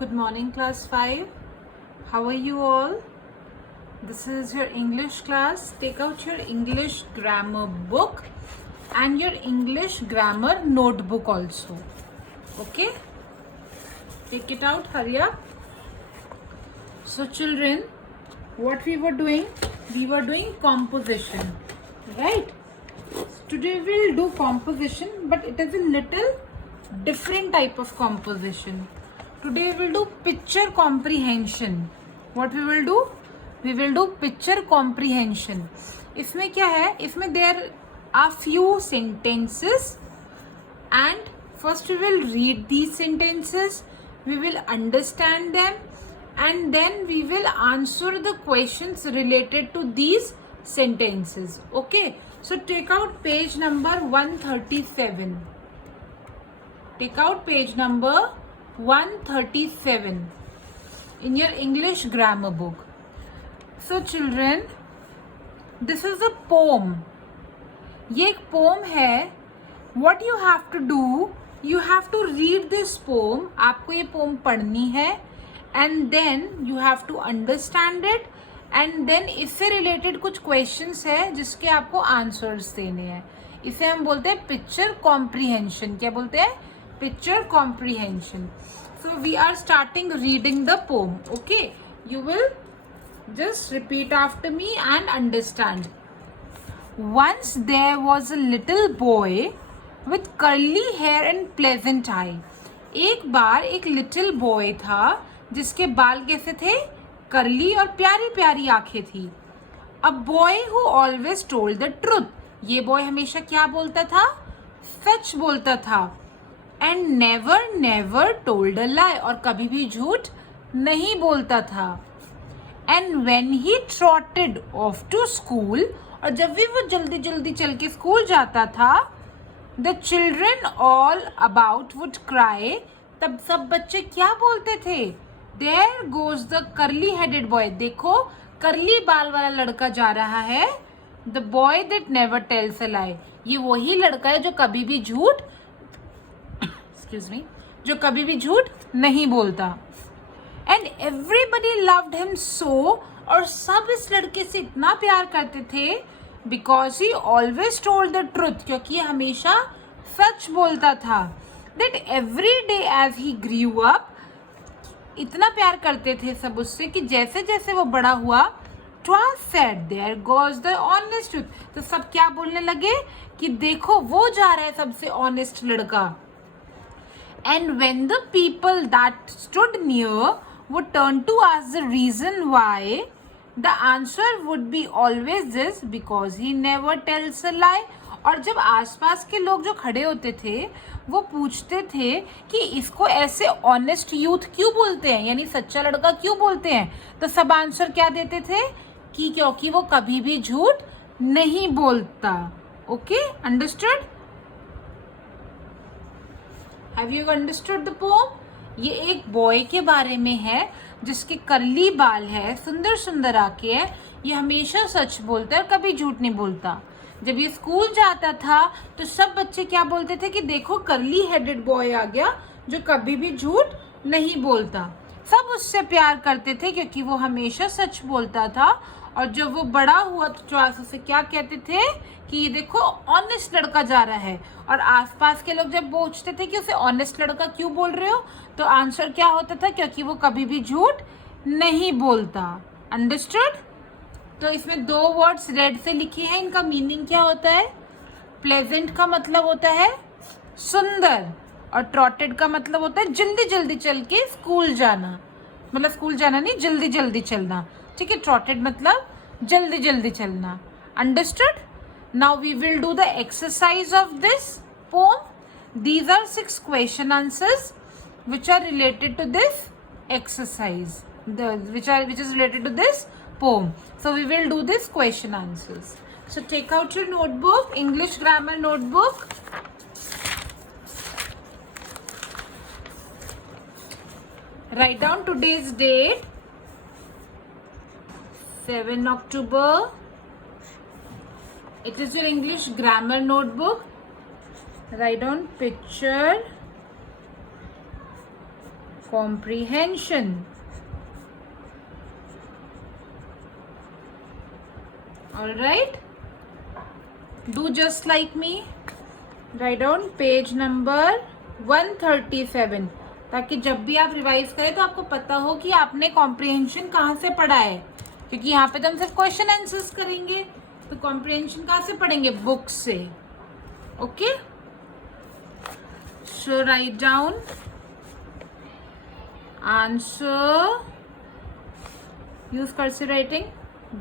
Good morning, class 5. How are you all? This is your English class. Take out your English grammar book and your English grammar notebook also. Okay? Take it out, hurry up. So children, what we were doing? We were doing composition, right? Today we'll do composition, but it is a little different type of composition. Today we will do picture comprehension. What we will do? We will do picture comprehension. इसमें क्या है? इसमें there are few sentences and first we will read these sentences, we will understand them and then we will answer the questions related to these sentences. Okay, so take out page number 137. Take out page number 137 in your English grammar book. So children, this is a poem. ये एक poem है. What you have to do, you have to read this poem. आपको ये poem पढ़नी है and then you have to understand it and then इससे related कुछ questions है जिसके आपको answers देने हैं. इसे हम बोलते हैं picture comprehension. क्या बोलते हैं? Picture comprehension. So we are starting reading the poem. Okay, you will just repeat after me and understand. Once there was a little boy with curly hair and pleasant eye. एक बार एक little boy था जिसके बाल कैसे थे? Curly और प्यारी प्यारी आंखें थी. A boy who always told the truth. ये बॉय हमेशा क्या बोलता था? सच बोलता था. And never told a lie. और कभी भी झूठ नहीं बोलता था. And when he trotted off to school, और जब भी वो जल्दी जल्दी चल के स्कूल जाता था, the children all about would cry. तब सब बच्चे क्या बोलते थे? There goes the curly headed boy. देखो करली बाल वाला लड़का जा रहा है. The boy that never tells a lie. ये वही लड़का है जो कभी भी झूठ जो कभी भी झूठ नहीं बोलता. And everybody loved him so. और सब इस लड़के से इतना प्यार करते थे because he always told the truth. क्योंकि ये हमेशा सच बोलता था. That every day as he grew up. इतना प्यार करते थे सब उससे कि जैसे जैसे वो बड़ा हुआ, twice said there goes the honest truth. तो सब क्या बोलने लगे कि देखो वो जा रहा है सबसे ऑनेस्ट लड़का. And when the people that stood near would turn to ask the reason why, the answer would be always this, because he never tells a lie. और जब आसपास के लोग जो खड़े होते थे वो पूछते थे कि इसको ऐसे ऑनेस्ट यूथ क्यों बोलते हैं, यानी सच्चा लड़का क्यों बोलते हैं, तो सब आंसर क्या देते थे कि क्योंकि वो कभी भी झूठ नहीं बोलता. Okay, understood? Have you understood the poem? ये एक बॉय के बारे में है जिसके कर्ली बाल है, सुंदर सुंदर आंखें है. ये हमेशा सच बोलता है और कभी झूठ नहीं बोलता. जब ये स्कूल जाता था तो सब बच्चे क्या बोलते थे कि देखो कर्ली हेडेड बॉय आ गया जो कभी भी झूठ नहीं बोलता. सब उससे प्यार करते थे क्योंकि वो हमेशा सच बोलता था. और जब वो बड़ा हुआ तो ट्वाइस उसे क्या कहते थे कि ये देखो ऑनेस्ट लड़का जा रहा है. और आसपास के लोग जब पूछते थे कि उसे ऑनेस्ट लड़का क्यों बोल रहे हो, तो आंसर क्या होता था? क्योंकि वो कभी भी झूठ नहीं बोलता. अंडरस्टूड? तो इसमें दो वर्ड्स रेड से लिखे हैं. इनका मीनिंग क्या होता है? प्लेजेंट का मतलब होता है सुंदर और ट्रॉटेड का मतलब होता है जल्दी जल्दी चल के स्कूल जाना. मतलब स्कूल जाना नहीं, जल्दी जल्दी चलना. ठीक है, ट्रॉटेड मतलब जल्दी जल्दी चलना. Understood? Now we will do the exercise of this poem. These are 6 question answers which are related to this exercise, which is related to this poem. So we will do this question answers. So take out your notebook, English grammar notebook. Write down today's date, 7 October. It is your English grammar notebook. Write down picture comprehension. All right, do just like me. Write down page number 137, ताकि जब भी आप revise करें तो आपको पता हो कि आपने कॉम्प्रिहेंशन कहाँ से पढ़ा है, क्योंकि यहाँ पे तो हम सिर्फ क्वेश्चन आंसर्स करेंगे, तो कॉम्प्रिहेंशन कहाँ से पढ़ेंगे? बुक से. Okay, so write down answer, use cursive writing,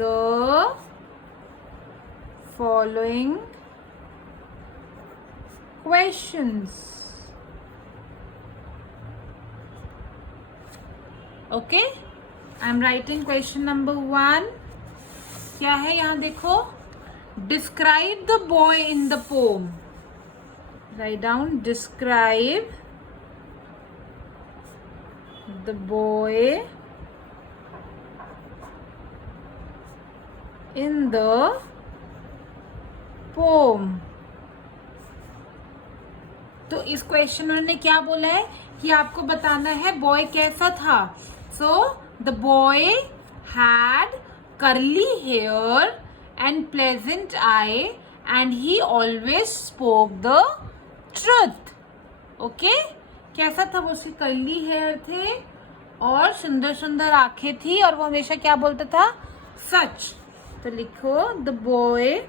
the following questions. Okay, I am writing question number 1. क्या है यहाँ देखो, describe the boy in the poem. Write down, describe the boy in the poem. तो इस question ने क्या बोला है कि आपको बताना है बॉय कैसा था. So the boy had curly hair and pleasant eye and he always spoke the truth. Okay, कैसा था वो? उसके कर्ली हेयर थे और सुंदर सुंदर आंखें थी और वो हमेशा क्या बोलता था? सच. तो लिखो, the boy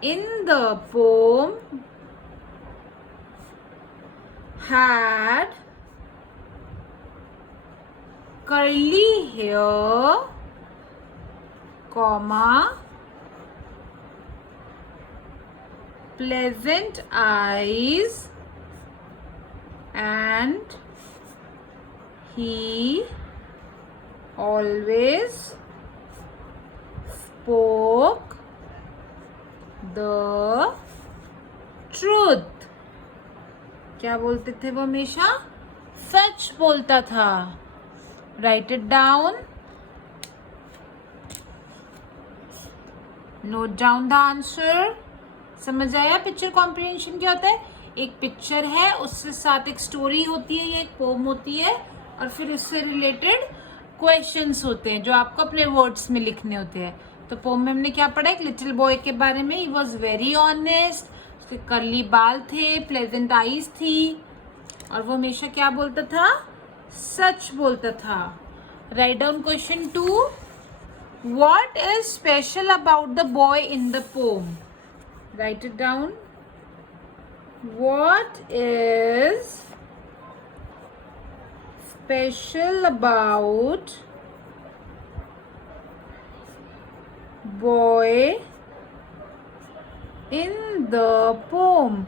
in the poem had curly hair, pleasant eyes, and he always spoke the truth. क्या बोलते थे वो? हमेशा सच बोलता था. Right it down, note down the answer. समझ आया पिक्चर कॉम्प्रिहेंशन क्या होता है? एक पिक्चर है, उससे साथ एक स्टोरी होती है, ये एक पोम होती है, और फिर उससे रिलेटेड क्वेश्चंस होते हैं जो आपको अपने वर्ड्स में लिखने होते हैं. तो पोम में हमने क्या पढ़ा? एक लिटिल बॉय के बारे में. ही वॉज वेरी ऑनेस्ट, उसके कर्ली बाल थे, प्लेजेंट आईज थी, और वो हमेशा क्या बोलता था? सच बोलता था. Write down question 2. What is special about the boy in the pome? Right it down. What is special about boy in the pome?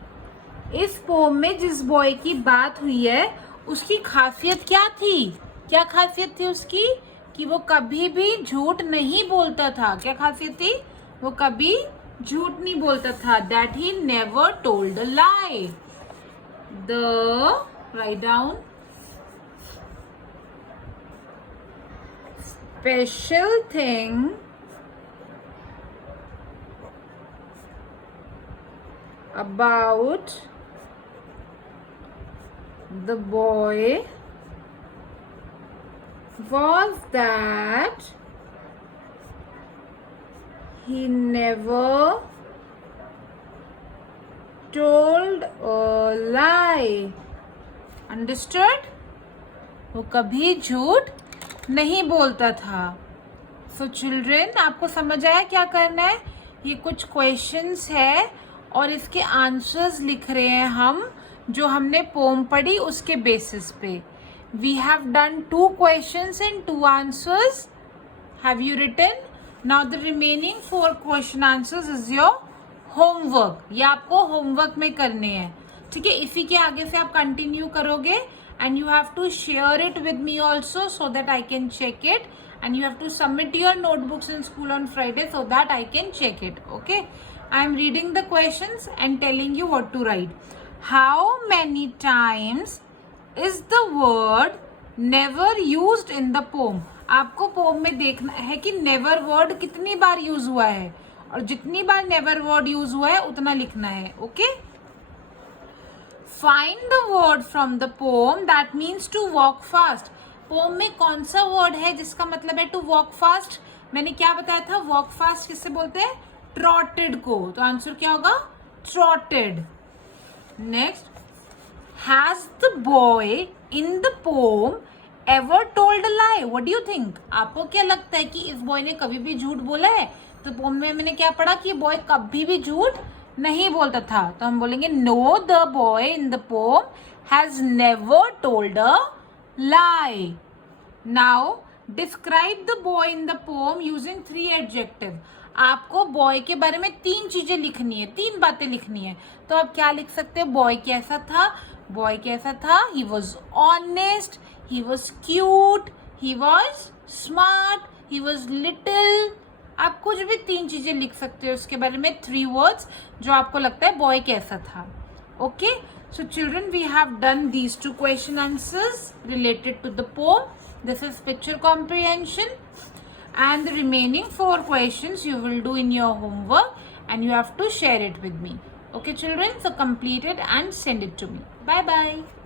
इस पोम में जिस बॉय की बात हुई है उसकी खासियत क्या थी? क्या खासियत थी उसकी? कि वो कभी भी झूठ नहीं बोलता था. क्या खासियत थी? वो कभी झूठ नहीं बोलता था. That he never told a lie. The write down, special thing about the boy was that he never told a lie. Understood? वो कभी झूठ नहीं बोलता था. So children, आपको समझ आया क्या करना है? ये कुछ क्वेश्चंस है और इसके आंसर्स लिख रहे हैं हम, जो हमने पोम पढ़ी उसके बेसिस पे. We have done 2 questions and 2 answers. Have you written? Now the remaining 4 question answers is your homework. ये आपको होमवर्क में करने हैं. ठीक है, इसी के आगे से आप कंटिन्यू करोगे and you have to share it with me also so that I can check it, and you have to submit your notebooks in school on Friday so that I can check it. Okay, I am reading the questions and telling you what to write. How many times is the word never used in the poem? आपको pome में देखना है कि never word कितनी बार use हुआ है, और जितनी बार नेवर वर्ड यूज हुआ है उतना लिखना है. Okay, find the word from the poem that means to walk fast. Poem में कौन सा वर्ड है जिसका मतलब है टू वॉक फास्ट? मैंने क्या बताया था, वॉक फास्ट किससे बोलते हैं? ट्रॉटेड को। तो आंसर क्या होगा? Trotted. Next, has the boy in the poem ever told a lie? What do you think? आपको क्या लगता है कि इस बॉय ने कभी भी झूठ बोला है? तो पोम में मैंने क्या पढ़ा कि बॉय कभी भी झूठ नहीं बोलता था। तो हम बोलेंगे no, the boy in the poem has never told a lie. Now describe the boy in the poem using 3 adjective. आपको बॉय के बारे में 3 चीजें लिखनी है, 3 बातें लिखनी है। तो आप क्या लिख सकते हो? बॉय कैसा था? बॉय कैसा था? He was honest, he was cute, he was smart, he was little. आप कुछ भी 3 चीजें लिख सकते हो उसके बारे में, 3 वर्ड्स जो आपको लगता है बॉय कैसा था। Okay, so children, we have done these 2 question answers related to the poem. This is picture comprehension, and the remaining 4 questions you will do in your homework and you have to share it with me. Okay children, so complete it and send it to me. Bye bye.